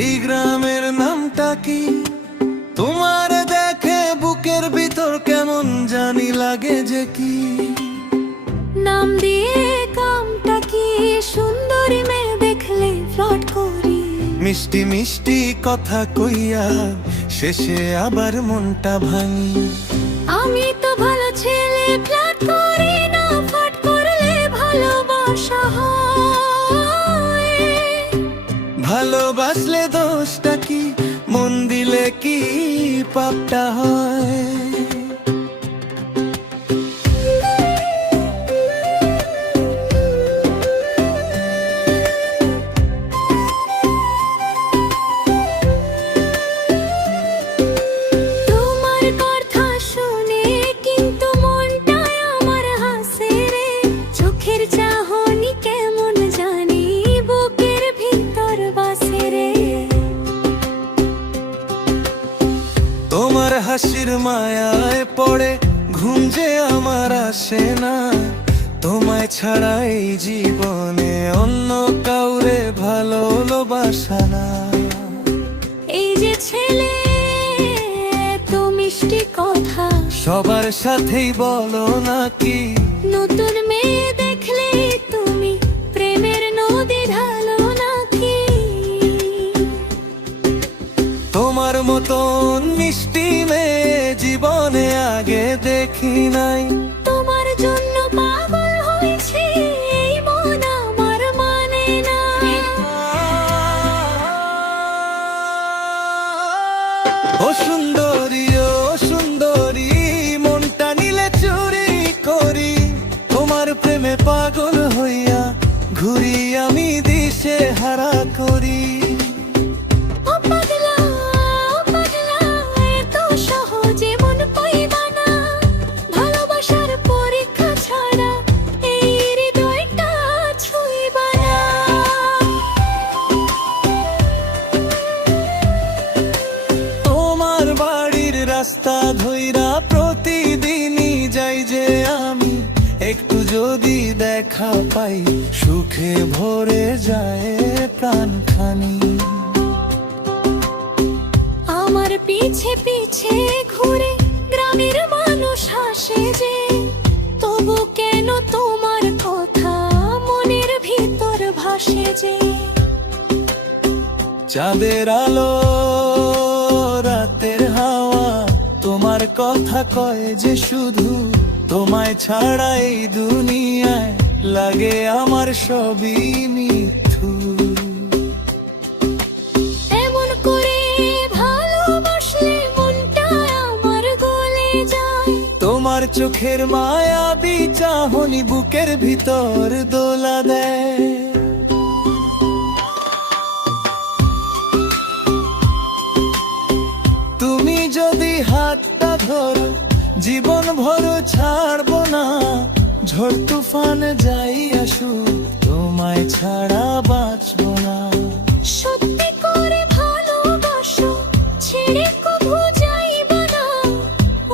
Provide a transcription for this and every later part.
এই গ্রামের নামটা কি? তোমার দেখে বুকের ভিতর কেমন জানি লাগে যে কি। নাম দিয়ে কামটা কি? সুন্দরী মেয়ে দেখলে ফ্লট করি। মিষ্টি মিষ্টি কথা কইয়া শেষে আবার মনটা ভাঙি। আমি তো ভালো ছেলে, ফ্লট করি না। ফট করলে ভালোবাসা হয়। ভালোবাসলে দোষটা কি? মন দিলে কি পাপটা হয়? তোমার কথা শুনে কিন্তু মনটায় আমার হাসে রে। চোখের চাহনি কেমন জানি বুকের ভিতর বাসে রে। তোমার হাসির মায়ায় পড়ে ঘুম যে আমার আসে না। তোমায় ছাড়া এই জীবনে অন্য কাউরে ভালোবাসা না। এই যে ছেলে তো মিষ্টি কথা, সবার সাথেই বলো নাকি? নতুন মেয়ে দেখলে তুমি প্রেমের নদী ঢালো নাকি? তোমার মতন মিষ্টি মেয়ে জীবনে আগে দেখি নাই। তোমার জন্য পাগল হয়েছে এই মন আমার মানে না। ও সুন্দরী, ও সুন্দরী, মনটা নিলে চুরি করি। তোমার প্রেমে পাগল হইয়া ঘুরি আমি দিশে হারা করি। ও পাগলা, ও পাগলা, এত সহজে মন পাইবা না। ভালোবাসার পরীক্ষা ছাড়া এই হৃদয়টা ছুঁইবা না। তোমার বাড়ির রাস্তা ধইরা প্রতিদিনই যাই যে আমি। একটু যদি দেখা পাই সুখে ভরে যায় প্রাণখানি। আমার পিছে পিছে ঘুরে গ্রামের মানুষ হাসে যে। তবু কেন তোমার কথা মনের ভিতর ভাসে যে। চাঁদের আলো রাতের হাওয়া তোমার কথা কয় যে শুধু। তোমায় ছাড়া এই দুনিয়ায় লাগে আমার সবই মিথ্যু। এমন করে ভালোবাসলে মনটা আমার গলে যায়। তোমার চোখের মায়াবী চাহনি বুকের ভিতর দোলা দেয়। তুমি যদি হাতটা ধরো জীবন ভর ছাড়বো না। ঝড় তুফান যাই আসুক তোমায় ছাড়া বাঁচবো না। সত্যি করে ভালোবাসো, ছেড়ে কভু যাইবা না।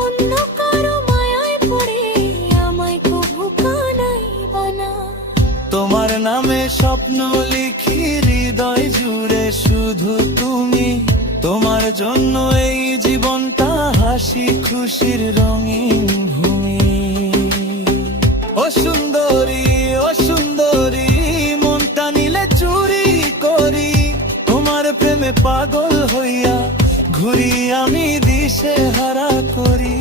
অন্য কারো মায়ায় পড়ে আমায় কভু কানাইবা না। তোমার নামে স্বপ্ন লিখি হৃদয় জুড়ে শুধু তুমি। তোমার জন্য এই জীবনটা হাসি খুশির রঙিন ভূমি। ও সুন্দরী, ও সুন্দরী, মনটা নিলে চুরি করি। তোমার প্রেমে পাগল হইয়া ঘুরি আমি দিশে হারা করি।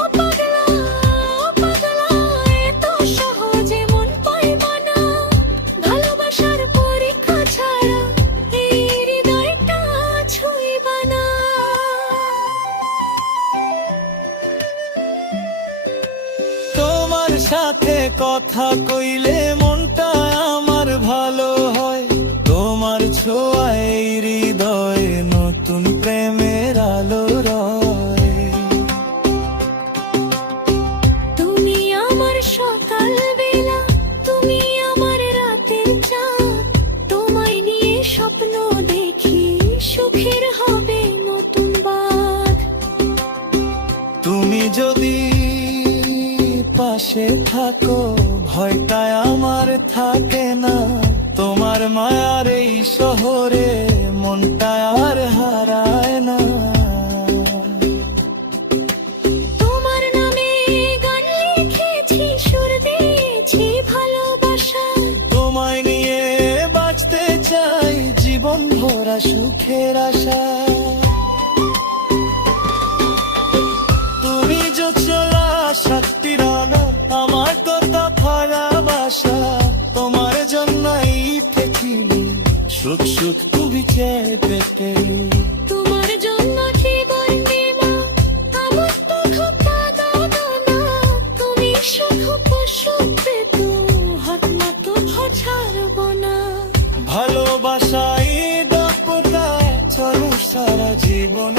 ও পাগলা, ও পাগলা, এত সহজে মন পাইবা না। ভালোবাসার পরীক্ষা ছাড়া এই হৃদয়টা ছুঁইবা না। তোমার সাথে কথা কইলে মনটা আমার ভালো হয়। তোমার ছোঁয়ায় এই হৃদয়ে নতুন প্রেমের আলো রয়। তুমি আমার সকাল বেলা, তুমি আমার রাতের চাঁদ। তোমায় নিয়ে স্বপ্ন দেখি সুখের হবে নতুন বাঁধ। তুমি যদি পাশে থাকো ভয়টা আমার থাকে না। তোমার তোমার মায়ার এই শহরে মনটা আর হারায় না। তোমার নামে গান লিখেছি, সুর দিয়েছি ভালোবাসায়। তোমায় নিয়ে বাঁচতে চাই জীবন ভরা সুখের আশা। তুমি যে চলা শক্তি রানা, আমার কথা ভালোবাসা। তোমার জন্য এই পৃথিবী সুখ সুখ তুমি চেয়ে পেতে। তোমার জন্য জীবন দেবা, আমার তো খোকা দাদা না। তুমি শুধু পশুতে তো হাত মতো ছাড়ব না। ভালোবাসাই ডাকটা চলো সারা জীবন